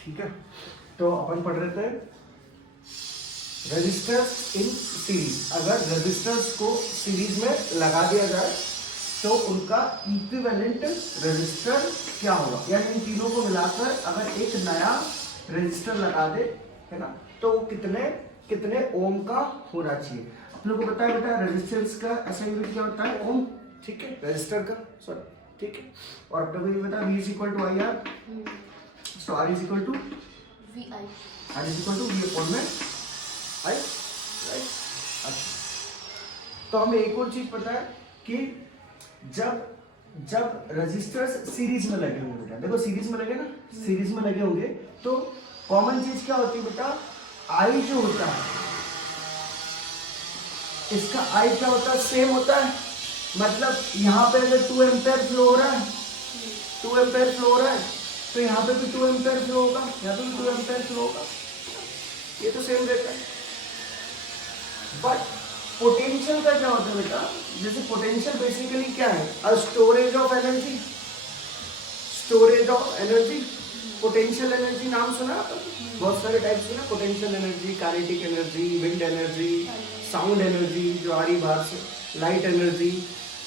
ठीक है, तो अपन पढ़ रहे थे रेजिस्टर्स इन सीरीज। अगर रेजिस्टर्स को सीरीज में लगा दिया जाए तो उनका इक्विवेलेंट रेजिस्टर क्या होगा, यानी इन तीनों को मिलाकर अगर एक नया रेजिस्टर लगा दे, है ना, तो कितने कितने ओम का होना चाहिए। आप लोगों को बताया बेटा रेजिस्टेंस का ऐसा यूनिट क्या होता है, ओम। ठीक है, रेजिस्टर का, सॉरी, ठीक है। और आप लोगों को बता V is equal to I R, so R is equal to V I, R is equal to V upon में आई, राइट। अच्छा, तो हमें एक और चीज पता है कि जब रेजिस्टर्स सीरीज में लगे होंगे बेटा, देखो सीरीज में लगे ना, सीरीज में लगे होंगे तो कॉमन चीज क्या होती है बेटा, आई जो होता है इसका आई क्या होता है, सेम होता है। मतलब यहाँ पे अगर 2 एम्पेयर फ्लो हो रहा है, 2 एम्पेयर फ्लो हो रहा है, तो यहाँ पे भी 2 एम्पेयर फ्लो होगा, यहाँ पे भी 2 एम्पेयर फ्लो होगा, ये तो सेम रहता है। बट पोटेंशियल का क्या होता है बेटा, जैसे पोटेंशियल बेसिकली क्या है, storage of energy, storage of energy. Potential energy नाम सुना आपने, बहुत सारे टाइप्स के ना, potential energy, kinetic energy, wind energy, sound energy जो आ रही बाहर से, light energy,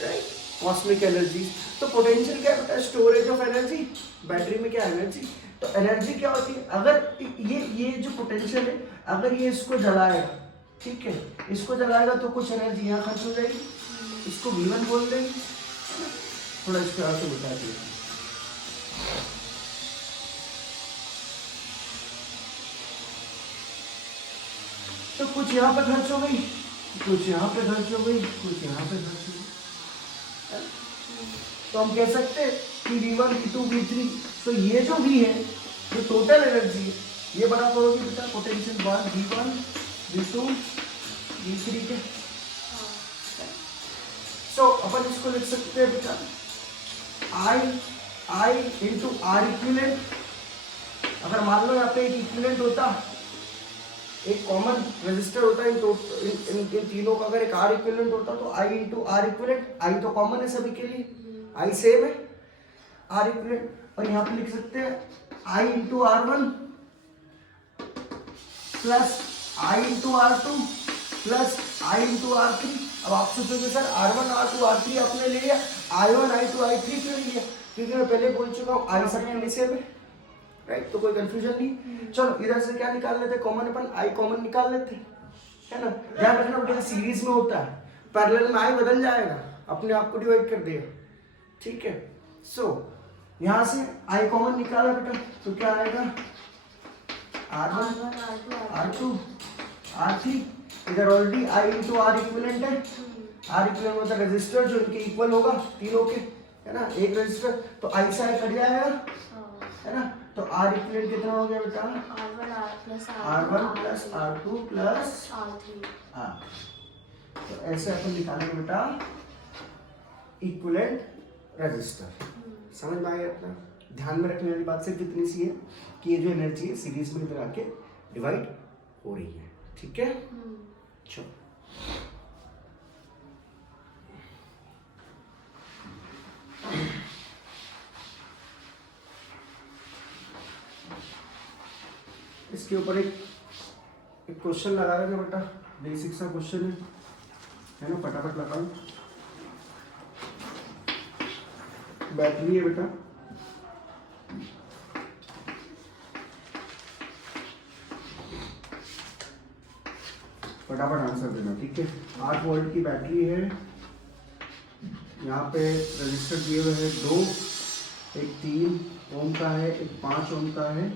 right, cosmic energy. तो पोटेंशियल क्या है, स्टोरेज ऑफ एनर्जी। बैटरी में क्या एनर्जी, तो एनर्जी क्या होती है, अगर ये जो पोटेंशियल है, अगर ये इसको जलाएगा, ठीक है, इसको जलाएगा तो कुछ एनर्जी यहाँ खर्च हो जाएगी, इसको V1 बोल देंगे। थोड़ा इसको आगे बता दिए, तो कुछ यहाँ पे खर्च हो गई, कुछ यहाँ पे खर्च हो गई, कुछ यहाँ पे खर्च हो गई। तो हम कह सकते हैं कि V1, V2, V3, तो ये जो V है, जो टोटल एनर्जी है, ये बराबर होगी बेटा पोटेंशियल बार V1, V2, V3 के। सो अपन इसको लिख सकते हैं बेटा I इंटू R इक्विवेलेंट। अगर मान लो यहाँ पे एक इक्विवेलेंट होता, एक कॉमन रेजिस्टर होता है इन तीनों का, अगर एक R इक्विवेलेंट होता तो I into R equivalent, I तो कॉमन है सभी के लिए, I सेम है, R इक्विवेलेंट। और यहाँ पे लिख सकते हैं I into R1 plus I into R2 plus I into R3। अब आप सोचोगे सर R1, R2, R3 आपने ले लिया, I1, I2, I3 क्यों लिया, क्योंकि मैं पहले बोल चुका हूँ I सबके लिए सेम है, राइट, तो कोई कंफ्यूजन नहीं। चलो इधर से क्या निकाल लेते, कॉमन, अपन I कॉमन निकाल लेते, है ना। ध्यान रखना बेटा सीरीज में होता है, पैरेलल में I बदल जाएगा, अपने आप को डिवाइड कर देगा, ठीक है। सो यहाँ से I कॉमन निकाला बेटा, तो क्या आएगा R1, R2, R3। इधर already I into R equivalent है, R इक्विवेलेंट मतलब रेजिस्टर जो इनके इक्वल होगा तीनों के, है ना, एक रेजिस्टर, तो I से I कट जाएगा, है ना। तो R इक्विवेलेंट कितना हो गया बेटा, R1 plus R2 plus R। तो ऐसे अपन निकालेंगे बेटा इक्विवेलेंट रेजिस्टर। समझ में आ गया अपना। ध्यान में रखने वाली बात सिर्फ इतनी सी है कि ये जो एनर्जी है सीरीज में इधर आके डिवाइड हो रही है, ठीक है। चलो इसके ऊपर एक क्वेश्चन लगा रहे बेटा, बेसिक सा क्वेश्चन है ना, फटाफट लगाओ। बैटरी है बेटा, फटाफट आंसर देना, ठीक है। 8 वोल्ट की बैटरी है, यहाँ पे रजिस्टर दिए हुए हैं 2, एक 3 ओम का है, एक 5 ओम का है,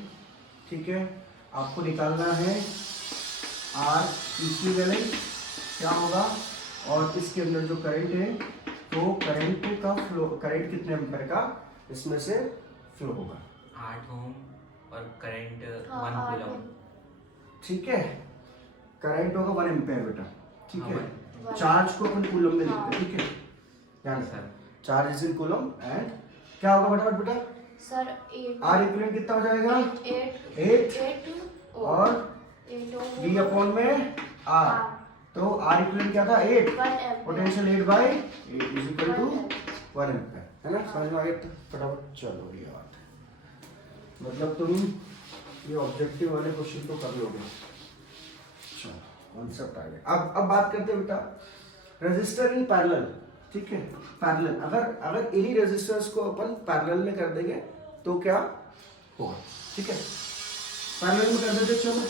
ठीक है। आपको निकालना है R इक्विवेलेंट क्या होगा, और इसके अंदर जो करंट है तो करंट का फ्लो, करंट कितने एम्पीयर का इसमें से फ्लो होगा, 8 ओम और करंट 1 कूलम, ठीक है। करंट होगा 1 एम्पीयर बेटा, ठीक हाँ, है। चार्ज को अपन कूलम में लिखते हैं, ठीक है, ध्यान sir, charge is in coulomb and क्या होगा फटाफट बेटा सर, R इक्विवेलेंट कितना हो जाएगा, 8 और V अपॉन में R, तो R इक्विवेलेंट क्या था 8, potential 8/8 is equal to 1 ampere, है ना। समझ में आ गया फटाफट। चलो ये बात मतलब तुम ये ऑब्जेक्टिव वाले क्वेश्चन तो कर लोगे। चलो कॉन्सेप्ट आ गया। अब बात करते हैं बेटा रेजिस्टर इन पैरेलल, ठीक है। पैरेलल अगर इन्हीं रेजिस्टर्स को अपन पैरेलल में कर देंगे तो क्या होगा, ठीक है। पैरेलल में कर देते, चलो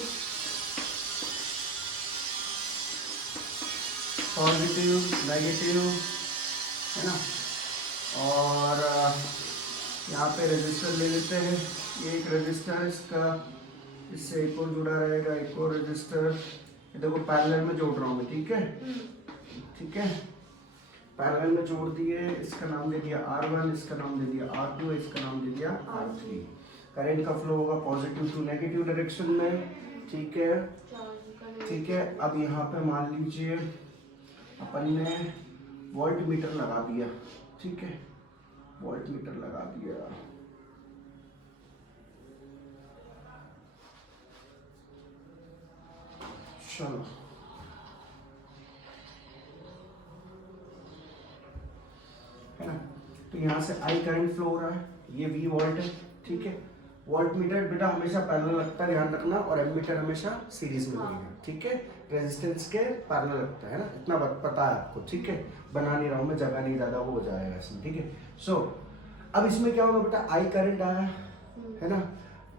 पॉजिटिव नेगेटिव है ना, और यहाँ पे रेजिस्टर ले लेते हैं। ये एक रेजिस्टर इसका, इससे एक और जुड़ा रहेगा, एक और रेजिस्टर, ये देखो पैरेलल में जोड़ रहा हूँ मैं, ठीक है, ठीक है। पैरेलल में जोड़ दिए, इसका नाम दे दिया R1, इसका नाम दे दिया R2, इसका नाम दे दिया R3। करंट का फ्लो होगा पॉजिटिव टू नेगेटिव डायरेक्शन में, ठीक है, ठीक है। अब यहाँ पे मान लीजिए अपन ने वोल्ट मीटर लगा दिया, ठीक है, वोल्ट मीटर लगा दिया। चलो है ना, तो यहाँ से I करंट फ्लो हो रहा है, ये V वोल्ट है, ठीक है। वोल्ट मीटर बेटा हमेशा पैरेलल लगता है, ध्यान रखना, और एमीटर हमेशा सीरीज में लगेगा, ठीक है। रेजिस्टेंस के पैरेलल लगता है ना, इतना पता है आपको, ठीक है। बना नहीं रहा हूँ मैं, जगह नहीं ज्यादा वो हो जाएगा इसमें, ठीक है। सो अब इसमें क्या होगा बेटा, I करंट आया है ना,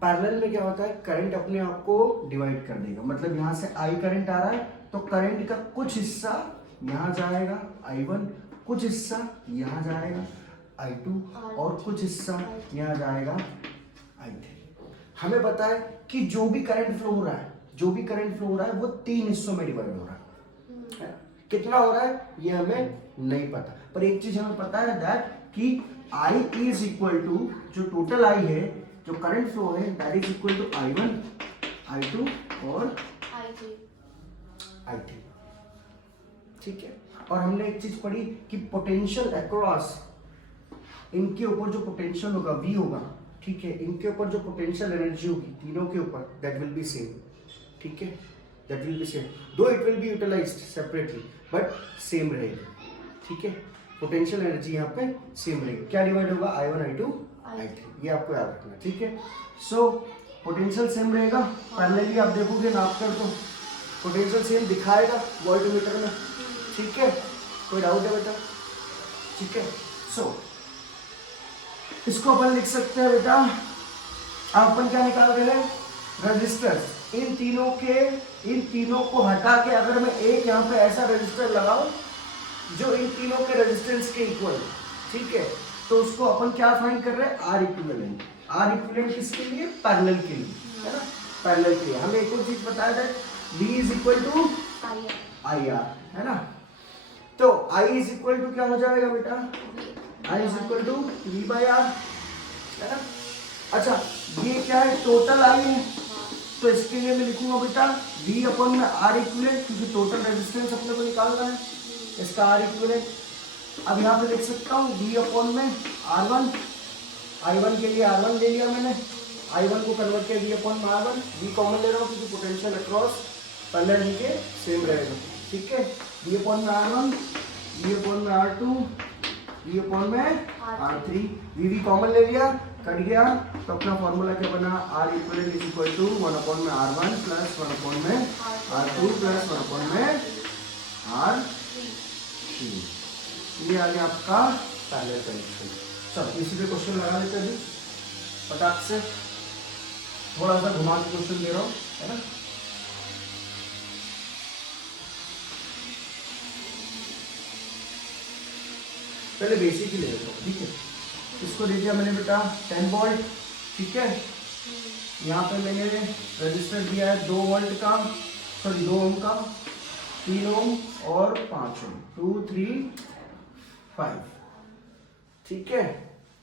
पैरेलल में क्या होता है, करंट अपने आप को डिवाइड कर देगा। मतलब यहाँ से I करंट आ रहा है तो करंट का कुछ हिस्सा यहाँ जाएगा I1, कुछ हिस्सा यहाँ जाएगा I2, और कुछ हिस्सा यहाँ जाएगा I3। हमें पता है कि जो भी करंट फ्लो हो रहा है, जो भी करंट फ्लो हो रहा है वो 3 हिस्सों में डिवाइड हो रहा है। कितना हो रहा है ये हमें नहीं पता, पर एक चीज हमें पता है दैट कि I इज इक्वल टू, जो टोटल I है, जो करंट फ्लो है, that is equal to I1, I2 और I3, ठीक है। और हमने एक चीज पढ़ी कि पोटेंशियल अक्रॉस, इनके ऊपर जो पोटेंशियल होगा V होगा, ठीक है, इनके ऊपर जो पोटेंशियल एनर्जी होगी तीनों के ऊपर, दैट विल बी सेम, ठीक है, that will be same, though it will be utilized separately but same रहेगी, ठीक है। पोटेंशियल एनर्जी यहाँ पे सेम रहेगी। क्या डिवाइड होगा, I1, I2, I3, ये आपको याद रखना, ठीक है। सो पोटेंशियल सेम रहेगा, पैरेलली आप देखोगे नाप कर तो पोटेंशियल सेम दिखाएगा वोल्टमीटर में, ठीक है। कोई डाउट है बेटा, ठीक है। सो इसको अपन लिख सकते हैं बेटा, अब अपन क्या निकाल रहे हैं, रजिस्टर्स। इन तीनों को हटा के अगर मैं एक यहाँ पे ऐसा रजिस्टर लगाऊं जो इन तीनों के रेजिस्टेंस के इक्वल, ठीक है, तो उसको अपन क्या फाइंड कर रहे हैं, आर इक्विवेलेंट। आर इक्विवेलेंट किसके लिए, पैरेलल के लिए, है ना, पैरेलल के लिए। हमें एक और चीज बताया था, V is equal to IR, है ना। तो I इज इक्वल टू क्या हो जाएगा बेटा, I is equal to V by R, है ना। अच्छा ये क्या है, टोटल I है, तो इसके लिए मैं लिखूंगा बेटा V अपॉन में R इक्विवेलेंट, क्योंकि टोटल रेजिस्टेंस अपने को निकालना है, इसका R इक्विवेलेंट। अब यहाँ पे लिख सकता हूँ V अपॉन में R1, I1 के लिए R1 ले लिया मैंने, I1 को कन्वर्ट किया V अपॉन में R1, V कॉमन ले रहा हूँ क्योंकि पोटेंशियल अक्रॉस पैरेलल इनके सेम रहेगा, ठीक है। V अपॉन में R1, V अपॉन में R2, V अपॉन में R3, V कॉमन ले लिया, कट गया, तो अपना फॉर्मूला क्या बना, R equivalent is equal to 1 upon में R1 प्लस 1 अपॉन में R2 प्लस 1 अपॉन में R3। ये आ गया आपका पैरेलल कनेक्शन। चलो इसी पे क्वेश्चन लगा लेते हैं फटाक से, थोड़ा सा घुमा के क्वेश्चन दे रहा हूँ, है ना। पहले बेसिक ही ले लेता हूँ, ठीक है। इसको दे दिया मैंने बेटा 10 वोल्ट, ठीक है। यहाँ पे मैंने रजिस्टर दिया है 2 वोल्ट का, सॉरी 2 ओम का, 3 ओम और 5 ओम, 2 3 5, ठीक है,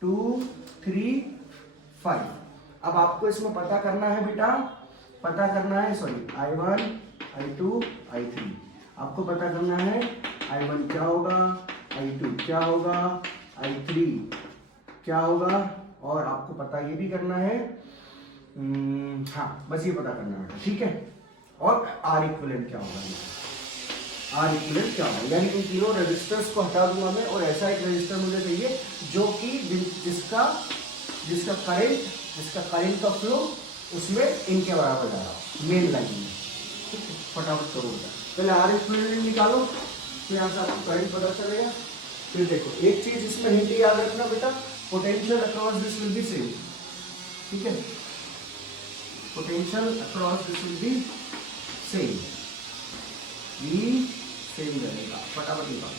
2 3 5। अब आपको इसमें पता करना है बेटा, पता करना है, सॉरी I1 I2 I3, आपको पता करना है I1 क्या होगा, I2 क्या होगा, I3 क्या होगा, और आपको पता ये भी करना है, हाँ बस ये पता करना है, ठीक है। और R इक्विवेलेंट क्या होगा, R इक्विवेलेंट क्या होगा, यानी इन तीनों रेजिस्टर्स को हटा दूंगा मैं, और ऐसा एक रेजिस्टर मुझे चाहिए जो कि जिसका करंट का फ्लो उसमें इनके बराबर जा रहा हूँ मेन लाइन में। ठीक है, फटाफट करो बेटा। पहले आर इक्विवेलेंट निकालो, फिर यहाँ से आपको करंट पता चलेगा। फिर देखो एक चीज इसमें हिंट याद रखना बेटा, potential across this will be same. ठीक है, potential across this will be same, भी सेम रहेगा। फटाफट निकालो।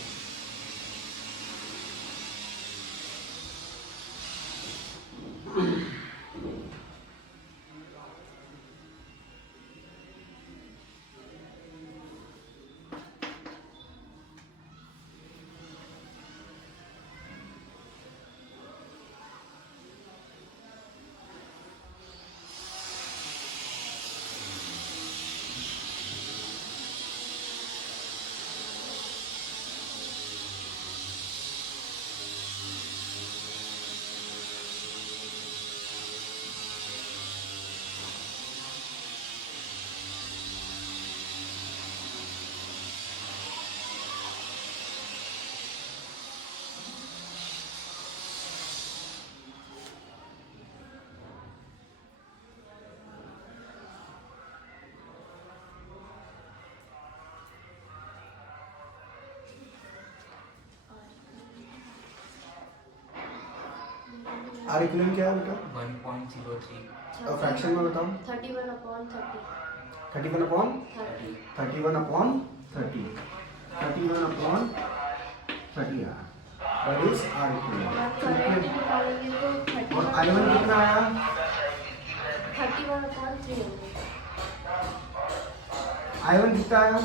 आर इक्विवेलेंट क्या है बेटा? 1.03 और फ्रैक्शन में बताओ। 31/30 31 अपॉन 30 31 अपॉन 30 31 अपॉन 30 आया, that is R equivalent. Current निकालेंगे तो और I1 कितना आया? 31/3 I1 कितना आया?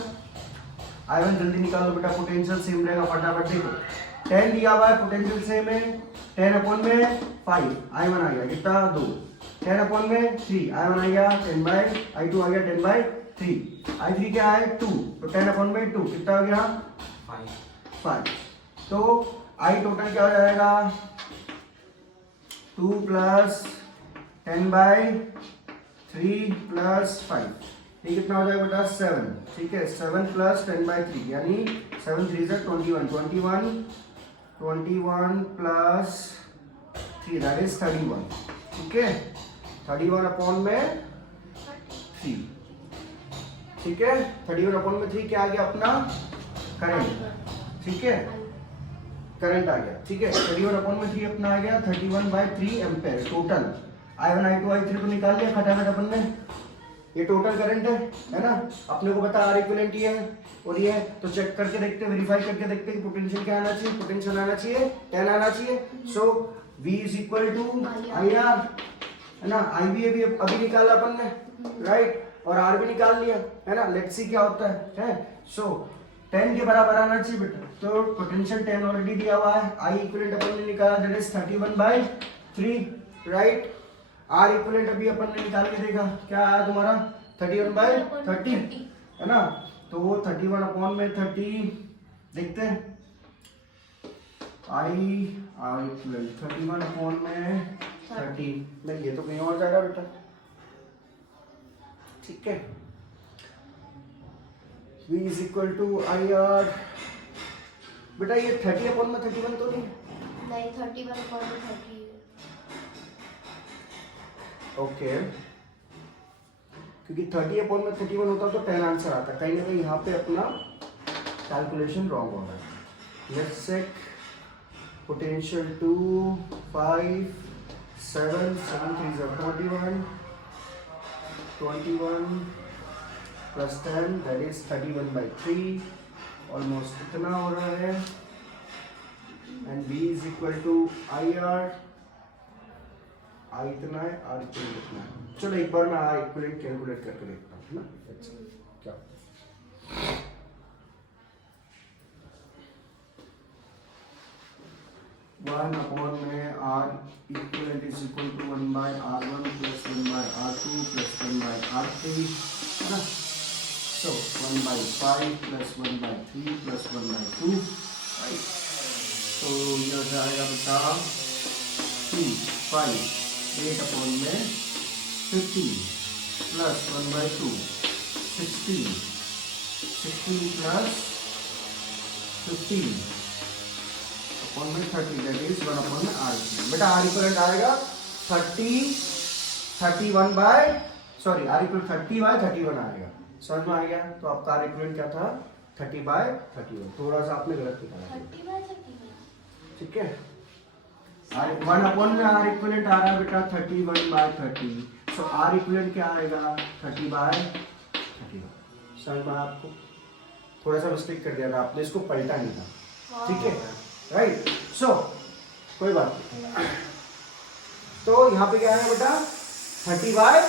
I1 जल्दी निकालो बेटा, पोटेंशियल सेम रहेगा। फटाफट देखो 10 दिया हुआ है, पोटेंशियल सेम है। 10 अपॉन में 5 I1 आ गया कितना? 2। 10 अपॉन में 3 I1 आ गया 10/I2 आ गया 10/3। I3 क्या है? 2, तो 10 अपॉन में 2 कितना आ गया? 5। तो I टोटल क्या हो जाएगा? 2 प्लस 10/3 प्लस 5, ये कितना हो जाएगा बेटा? 7। ठीक है, 7 प्लस 10/3 यानी 7 3 से 21 प्लस 3 दैट इज 31। ठीक है, 31 अपॉन में 3। ठीक है, 31 अपॉन में 3 क्या आ गया अपना? करंट। ठीक है, करंट आ गया। ठीक है, 31 अपॉन में 3 अपना आ गया 31/3 ampere total. I1 I2 I3 को निकाल लिया फटाफट अपन ने, ये टोटल करंट है ना। अपने को पता आर इक्विवेलेंट ये है और ये है, तो चेक करके देखते हैं, वेरीफाई करके देखते हैं कि पोटेंशियल क्या आना चाहिए। पोटेंशियल आना चाहिए 10 आना चाहिए। So V is equal to IR है ना। IB अभी निकाला अपन ने, राइट, और R भी निकाल लिया है ना। लेट्स सी क्या होता है। सो 10 के बराबर आना चाहिए बेटा, तो पोटेंशियल 10 ऑलरेडी दिया हुआ है। I इक्विवेलेंट अपन ने निकाला that is 31/3, right. R equivalent अभी अपन ने निकाल के देखा, क्या आया तुम्हारा? 31/30 है ना। तो 31 अपॉन में 30 देखते हैं। R इक्विवेलेंट 31 अपॉन में 30 नहीं, ये तो कहीं और जाएगा बेटा। ठीक है, V is equal to IR बेटा, ये 30 अपॉन में 31 तो नहीं? 31/30 ओके, क्योंकि 30 अपॉन में 31 होता तो 10 आंसर आता। कहीं ना कहीं यहाँ पे अपना कैलकुलेशन रॉन्ग हो रहा है। Let's check potential 2 5 7 7 3 41 plus 10 that is 31/3, almost इतना हो रहा है। And B is equal to IR, I इतना है, R इक्वल इतना है। चलो एक बार मैं R इक्वलेंट कैलकुलेट करके देखता हूँ, है ना। क्या 1 अपॉन में R equivalent is equal to 1/R1 plus 1/R2 plus 1/R3 है ना। So 1/5 plus 1/3 plus 1/2, right. तो ये हो जाएगा बेटा 3 5 8 अपॉन में 15 प्लस 1/2 16 प्लस 15 अपॉन में 30 दैट इज 1 अपॉन में R। बेटा R इक्वलेंट आएगा 30 31 by sorry R equal 30 by 31 आएगा। समझ में आ गया? तो आपका आर इक्वल क्या था? 30 बाय 31। थोड़ा सा आपने गलत निकाला, 30/31 ठीक है। वन अपॉन में आर इक्वलेंट आ रहा है बेटा 31 बाय 30। सो आर इक्वलेंट क्या आएगा? 30 बाय 31। समझ में आया आपको? थोड़ा सा मिस्टेक कर दिया था आपने, इसको पलटा नहीं था, ठीक है, राइट। सो कोई बात नहीं। तो यहाँ पे क्या है बेटा? 30 बाय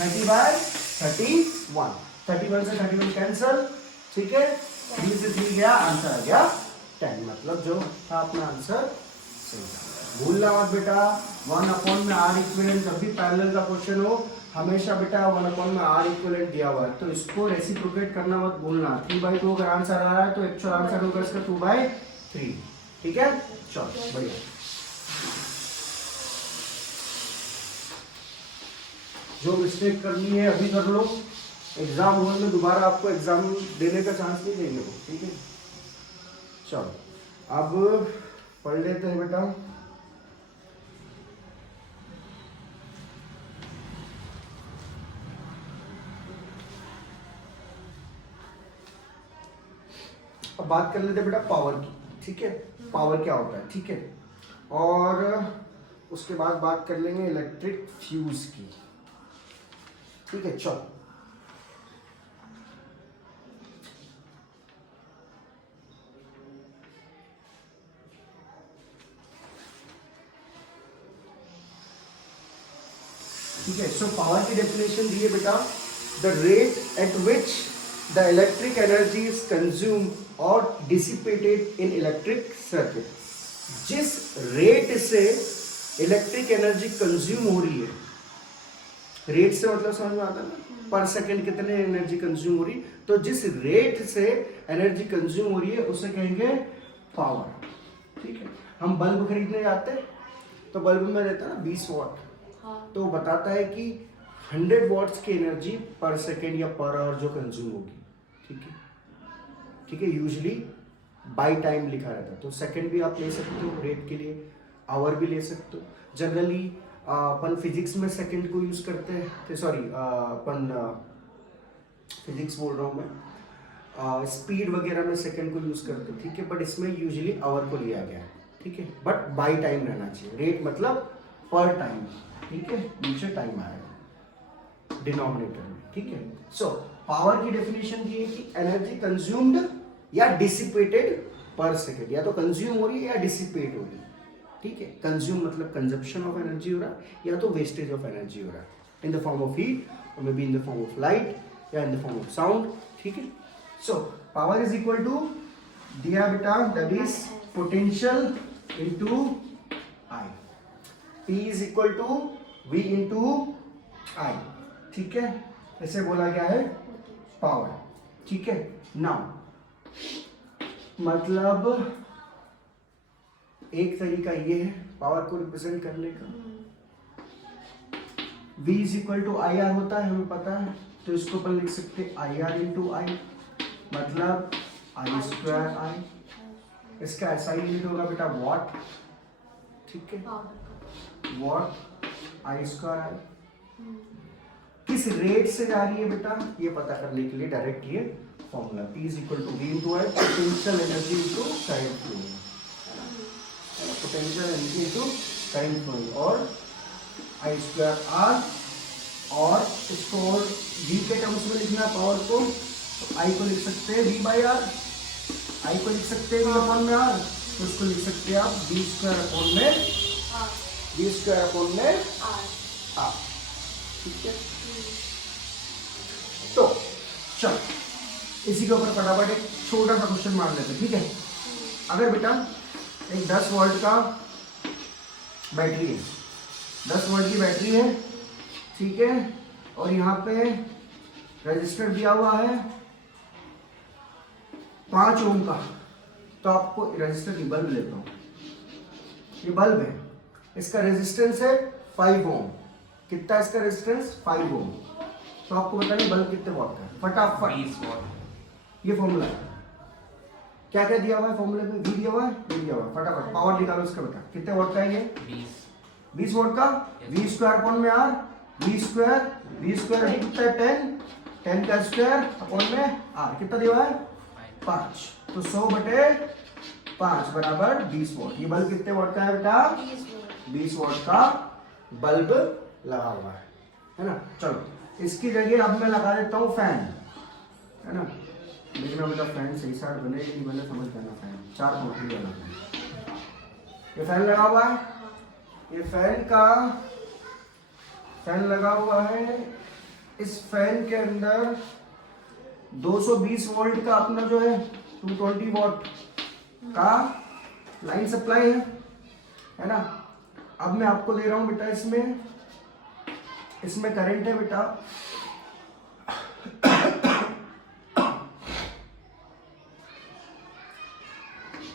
31। 31 से 31 कैंसल, ठीक है। 3 से 3 गया, आंसर आ गया 10। मतलब जो था अपना आंसर सही था। भूलना मत बेटा, 1 अपॉन में आर इक्विवेलेंट, जब भी पैरेलल का क्वेश्चन हो हमेशा बेटा 1 अपॉन में आर इक्विवेलेंट दिया हुआ है, तो इसको रेसिप्रोकेट करना मत भूलना। 3/2 अगर आंसर आ रहा है तो एक्चुअल आंसर होगा इसका 2/3, ठीक है। चलो बढ़िया। जो मिस्टेक करनी है अभी कर लो, एग्जाम हॉल में दोबारा आपको एग्जाम देने का चांस नहीं देंगे वो, ठीक है। चलो अब पढ़ लेते हैं बेटा। अब बात कर लेते हैं बेटा पावर की, ठीक है। पावर क्या होता है, ठीक है। और उसके बाद बात कर लेंगे इलेक्ट्रिक फ्यूज की, ठीक है। चलो ठीक है। सो पावर की डेफिनेशन दी है बेटा, the rate at which the electric energy is consume और डिसिपेटेड इन इलेक्ट्रिक सर्किट। जिस रेट से इलेक्ट्रिक एनर्जी कंज्यूम हो रही है, रेट से मतलब समझ में आता है ना, पर सेकंड कितने एनर्जी कंज्यूम हो रही, तो जिस रेट से एनर्जी कंज्यूम हो रही है उसे कहेंगे पावर, ठीक है। हम बल्ब खरीदने जाते हैं तो बल्ब में रहता है ना 20 वॉट, तो बताता है कि 100 वॉट्स की एनर्जी पर सेकेंड या पर आवर जो कंज्यूम होगी, ठीक है, ठीक है। यूजुअली बाय टाइम लिखा रहता है, तो सेकेंड भी आप ले सकते हो रेट के लिए, आवर भी ले सकते हो। जनरली अपन फिजिक्स में सेकेंड को यूज करते हैं, सॉरी अपन फिजिक्स बोल रहा हूँ मैं, स्पीड वगैरह में सेकेंड को यूज करते हैं, ठीक है। बट इसमें यूजुअली आवर को लिया गया है, ठीक है। बट बाय टाइम रहना चाहिए, रेट मतलब पर टाइम, ठीक है, नीचे टाइम आएगा डिनोमिनेटर में, ठीक है। सो पावर की डेफिनेशन दी है कि एनर्जी कंज्यूम्ड या डिसिपेटेड पर सेकेंड, या तो कंज्यूम हो रही है या डिसिपेट हो रही है, ठीक है। कंज्यूम मतलब कंजप्शन ऑफ एनर्जी हो रहा है, या तो वेस्टेज ऑफ एनर्जी हो रहा है, in the form of heat और may be in the form of light या in the form of sound, ठीक है। So power is equal to दिया बेटा, that is potential into I, P is equal to V into I, ठीक है। ऐसे बोला गया है पावर, ठीक है। नाउ मतलब एक तरीका ये है पावर को रिप्रेजेंट करने का, V is equal to I R होता है, हमें पता है, तो इसको अपन लिख सकते हैं आई आर इंटू आई, मतलब आई स्क्वायर आई। इसका ऐसा ही यूनिट होगा बेटा वॉट, ठीक है, वॉट आई स्क्वायर आई। किस रेट से जा रही है बेटा, ये पता करने के लिए डायरेक्ट ये formula P is equal to V into I, potential energy into current flow, potential energy into current flow, और आई स्क्वायर आर, और इसको V के टर्म्स में लिखना है पावर को, तो I को लिख सकते हैं V बाई आर, I को लिख सकते हैं V अपॉन में R, तो उसको लिख सकते हैं आप V स्क्वायर अपॉन में V स्क्वायर अपॉन में R, ठीक है। तो चल इसी के ऊपर फटाफट एक छोटा सा क्वेश्चन मान लेते हैं, ठीक है। अगर बेटा एक 10 वोल्ट का बैटरी है, 10 वोल्ट की बैटरी है, ठीक है, और यहाँ पे रजिस्टर दिया हुआ है 5 ओम का, तो आपको रजिस्टर की बल्ब लेता हूँ, ये बल्ब है, इसका रेजिस्टेंस है 5 ओम। कितना इसका रेजिस्टेंस? 5 ओम। तो आपको बताइए बल्ब कितने वॉट का है, फटाफट। 20 वॉट। ये फॉर्मूला है, क्या क्या दिया हुआ है फॉर्मूले में, V दिया हुआ है, V दिया हुआ है, फटाफट पावर निकालो इसका बेटा, कितने वॉट का है ये? 20। 20 वॉट का v स्क्वायर अपॉन में r, v स्क्वायर कितना है 10 का स्क्वायर अपॉन में r कितना दिया हुआ है 5, तो 100/5 बराबर 20 वॉट। ये बल्ब कितने वॉट का है बेटा 20 वॉट का बल्ब लगा हुआ है ना। चलो इसकी जगह अब मैं लगा देता हूँ फैन, है ना। देखना बेटा फैन सही साइड बने कि नहीं बने समझ लेना। फैन 4 मोटरी वाला ये फैन लगा हुआ है, ये फैन लगा हुआ है। इस फैन के अंदर 220 वोल्ट का अपना जो है 220 वॉट का लाइन सप्लाई है ना। अब मैं आपको दे रहा हूं बेटा इसमें करंट है बेटा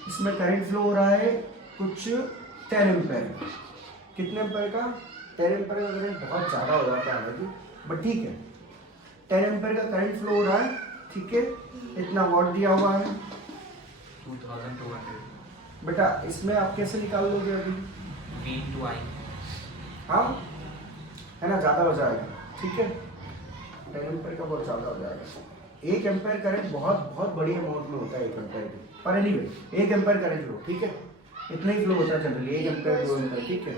इसमें करंट फ्लो हो रहा है कुछ 10 एम्पेयर। कितने एम्पेयर का 10 एम्पेयर का करंट बहुत ज़्यादा हो जाता है हालांकि, बट ठीक है 10 एम्पेयर का करंट फ्लो हो रहा है, ठीक है। इतना वॉट दिया हुआ है 2200 बेटा। इसमें आप कैसे निकाल लोगे अभी V into I। हाँ है ना, ज़्यादा हो जाएगा, ठीक है। 10 एम्पेयर का बहुत ज़्यादा हो जाएगा। 1 एम्पेयर करंट बहुत बड़ी अमाउंट में होता है 1 एम्पेयर की, पर एनीवे 1 एम्पेयर करंट लो, ठीक है। इतना ही फ्लो होता है जनरली 1 एम्पेयर 2 एम्पेयर, ठीक है।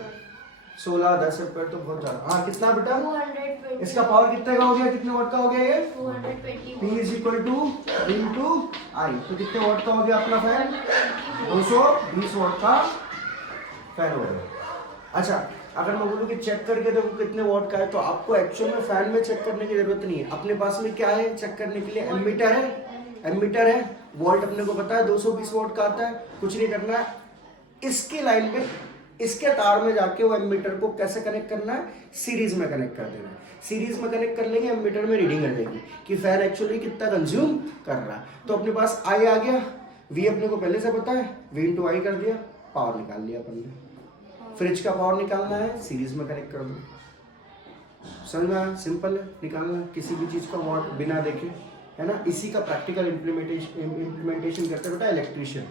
16 10 एम्पेयर तो बहुत ज़्यादा। हाँ कितना बेटा 220 इसका पावर कितने का हो गया, कितने वॉट का हो गया ये 220 P is equal to into I. तो कितने वॉट का हो गया अपना फैन 220 वॉट का फैन हो गया। अच्छा अगर मैं बोलूँ कि चेक करके देखो कितने वॉट का है, तो आपको एक्चुअल में फैन में चेक करने की जरूरत नहीं है। अपने पास में क्या है चेक करने के लिए एमीटर है। वोल्ट अपने को पता है 220 वॉट का आता है। कुछ नहीं करना है, इसकी लाइन में इसके तार में जाके वो एमीटर को कैसे कनेक्ट करना है, सीरीज में कनेक्ट कर देना है। सीरीज में कनेक्ट कर लेंगे, एमीटर में रीडिंग आ जाएगी कि फैन एक्चुअली कितना कंज्यूम कर रहा है। तो अपने पास आई आ गया, वी अपने को पहले से पता है, वी इंटू आई कर दिया, पावर निकाल लिया अपन ने। फ्रिज का पावर निकालना है, सीरीज में कनेक्ट कर दो। समझ में आया, सिंपल है निकालना किसी भी चीज़ का वॉट बिना देखे, है ना। इसी का प्रैक्टिकल इम्प्लीमेंटेशन करते बेटा इलेक्ट्रिशियन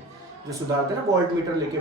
जो सुधारते हैं ना वोल्ट मीटर लेके